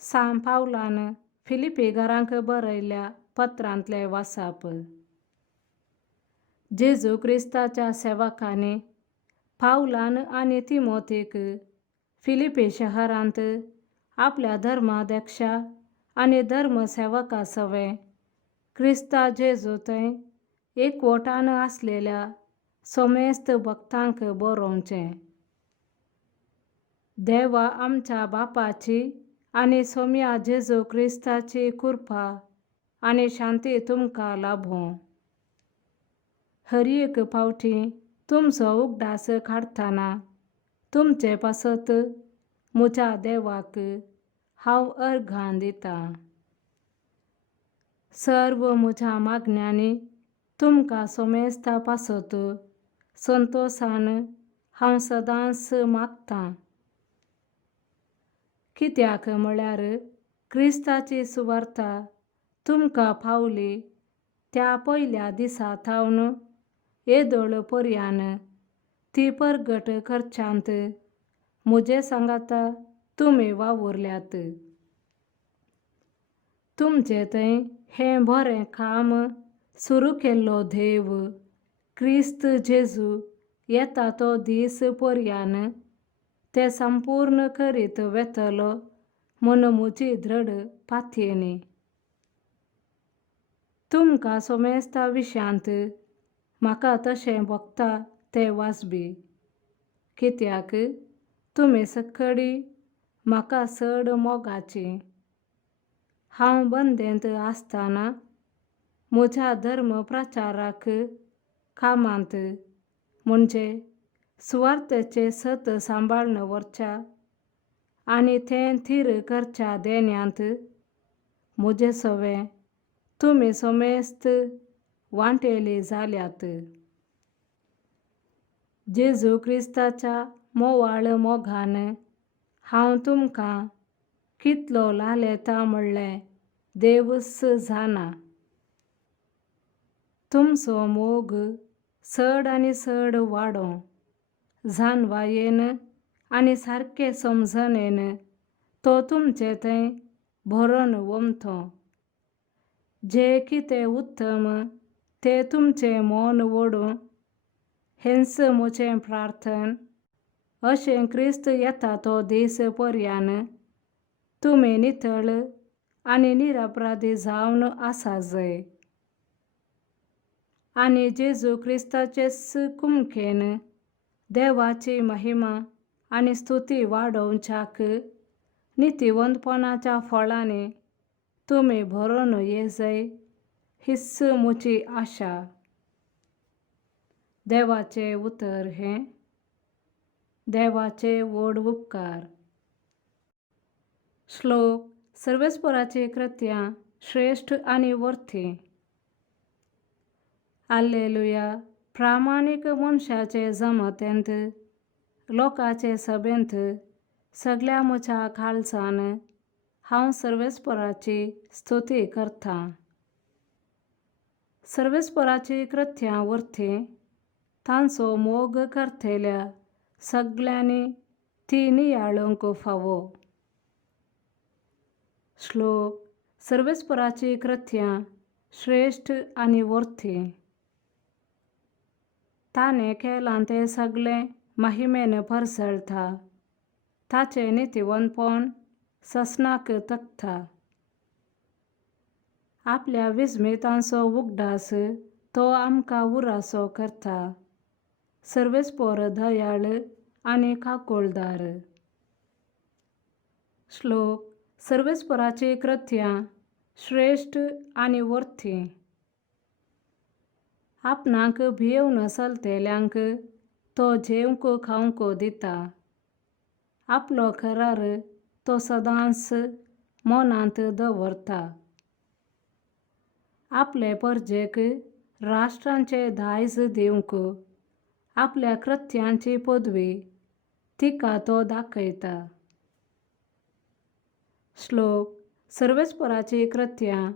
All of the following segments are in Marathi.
सांत पावलान फिलिपी घरांक बरयल्या पत्रांतले वाचप. जेजू क्रिस्ताच्या सेवकांनी पावलान आनी तिमोथेक फिलिपी शहरांत आपल्या धर्माध्यक्षा आनी धर्मसेवका सवे क्रिस्ता जेजू थंय एकवटान आसलेल्या सोमेस्त भक्तांक बरोवचें. देवा आमच्या बापाची आनी सोम्या जेजू क्रिस्ताची कृपा आनी शांती तुमकां लाभो. हर एक फावटी तुमचो उगडास काडटना तुमचे पासत म्हज्या देवाक हांव अर्घां दितां. सर्व म्हज्या मागण्यांनी तुमकां सोमेस्ता पासत संतोशान हांव सदांच मागतां. कित्याक म्हळ्यार क्रिस्ताची सुवार्ता तुमकां पावली त्या पयल्या दिसा थावन येदोळ पर्यान ती परगट करच्यांत म्हजे सांगाता तुमी वावुरल्यात. तुमचे थंय हें बरें काम सुरू केल्लो देव क्रिस्त जेजू येता तो दीस पर्यान तें संपूर्ण करीत वेतलो म्हूण म्हजी दृढ पातयेणी. तुमकां सोमेस्ता विशयांत म्हाका तशें भोगता तें वाजबी. कित्याक तुमी सकडी म्हाका चड मोगाचीं. हांव बंदेंत आसतना म्हज्या धर्म प्रचाराक कामांत म्हणजे सुवार्थेचें सत सांबाळन व्हरच्या आनी तें थीर करच्या देन्यांत म्हजे सवे तुमी सोमेस्त वांटेली जाल्यात. जेजू क्रिस्ताच्या मोवाळ मोगान हांव तुमकां कितलो लालयता म्हणलें देवच जाणा. तुमचो मोग चड आनी चड वाडो. जानवायेन आनी सारके समजणेन तो तुमचे थंय भरोन वमतो. जें कितें उत्तम तें तुमचें मन ओडूं हेंच म्हजें प्रार्थन. अशें क्रिस्त येता तो दीस पर्यान तुमी नितळ आनी निरपराधी जावन आसा जय. आनी जेजू क्रिस्ताचेच कुमकेन देवाची महिमा आनी स्तुती वाडोवच्याक नितीवंतपणाच्या फळांनी तुमी भरोन येजय हीच म्हजी आशा. देवाचें उतर हें. देवाचे व्हड उपकार. श्लोक. सर्वेस्पराची कृत्यां श्रेष्ठ आनी वर्थी. हाल्लेलुया. प्रामाणीक मनशाचे जमतेंत लोकाचे सभेंत सगळ्या म्हज्या काळजान हांव सर्वेस्पराची स्तुती करतां. सर्वेस्पराची कृत्यां वर्थी. तांचो मोग करतल्या सगळ्यांनी ती नियाळूंक फावो. श्लोक. सर्वेस्पराची कृत्यां श्रेष्ठ आनी वर्थी. ताणें केलां तें सगळें महिमेन भरसळटा. ताचें नितीवंतपण ससनाक तकता. आपल्या विस्मितांचो उगडास तो आमकां उरासो करता. सर्वेस्पर दयाळ आनी काकूळदार. श्लोक. सर्वेस्पराची कृत्यां श्रेष्ठ आनी वर्थी. आपणाक भियेवन चलतेल्यांक तो जेवंक खावंक दिता. आपलो करार तो सदांच मनांत दवरता. आपले परजेक राष्ट्रांचें दायज दिवंक आपल्या कृत्यांची पदवी तिका तो दाखयता. श्लोक. सर्वेस्पराची कृत्यां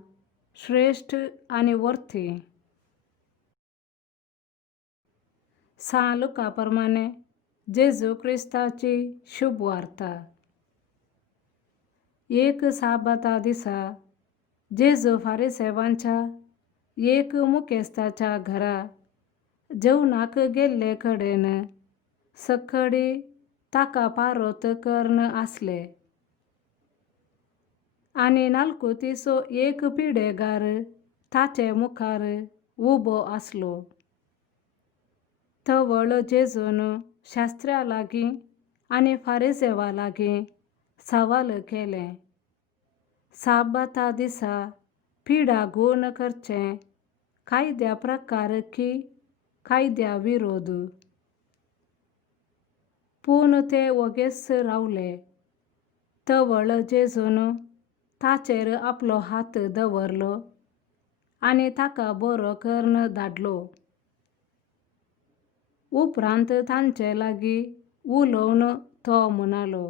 श्रेष्ठ आनी वर्थी. सांत लुका प्रमाणे जेजू क्रिस्ताची शुभ वार्ता. एक साबाता दिसा जेजू फारिसेवांच्या एक मुखेस्ताच्या घरा जेवणाक गेल्ले कडेन सकाळी ताका पारोत कर्ण आसले आनी नाल्कू तिसो एक पिडेगार ताचे मुखार उबो आसलो. थवळ जेजून शास्त्र्या लागीं आनी फारिसेवा लागीं सवाल केले. साबाता दिसा पिडागून करचें कायद्या प्रकार की कायद्या विरोध. पूण ते वगेस रावले. थवळ जेजून ताचेर आपलो हात दवरलो आनी ताका बरो कर्ण धाडलो. उपरांत तांचे लागीं उलोवन तो म्हणालो,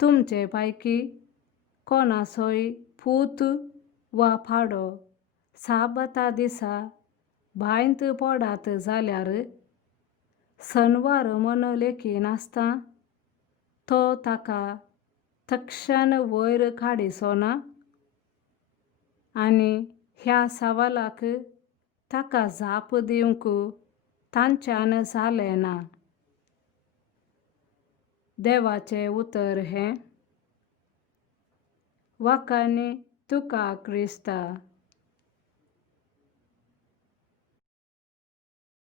तुमचे पैकी कोणाचोय पूत वा पाडो साबाता दिसा भायंत पडात जाल्यार शेनवार म्हूण लेखी नासता तो ताका तक्षण वयर काडिचो ना? आनी ह्या सवालाक ताका जाप दिवंक तांच्यान जालें ना. देवाचें उतर हें, वाखाणी तुका क्रिस्ता.